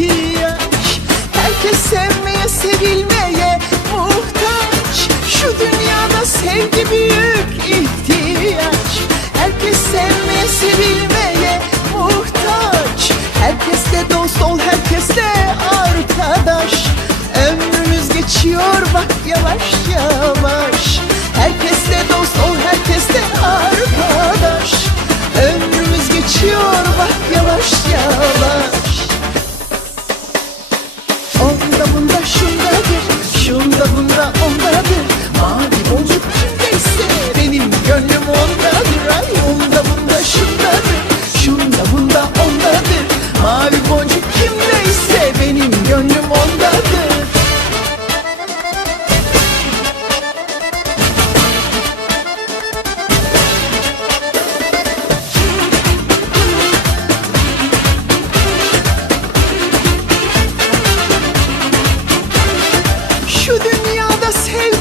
ki Herkes sevmeye sevilmeye muhtaç. Şu dünyada sevgi büyük ihtiyaç. Herkes sevmeye sevilmeye muhtaç. Herkesle dost ol herkesle arkadaş. Ömrümüz geçiyor bak yavaş yavaş.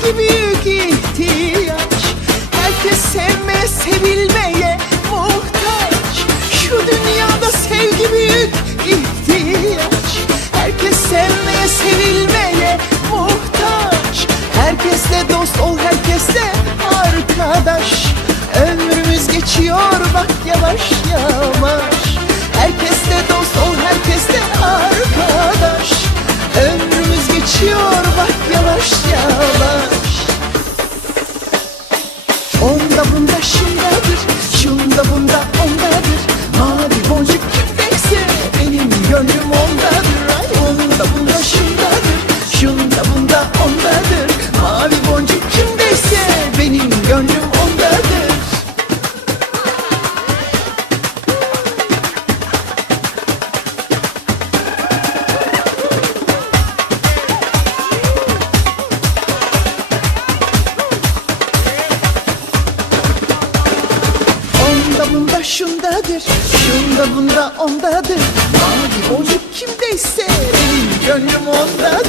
ki büyük ihtiyaç. Herkes sevme sevilmeye muhtaç. Şu dünyada sevgi büyük ihtiyaç. Herkes sevme sevilmeye muhtaç. Herkesle dost ol herkesle arkadaş. Ömrümüz geçiyor bak yavaş yavaş. Şunda bunda şundadır Şunda bunda şundadır Şunda bunda ondadır. Mavi boncuk kimdeyse benim gönlüm ondadır.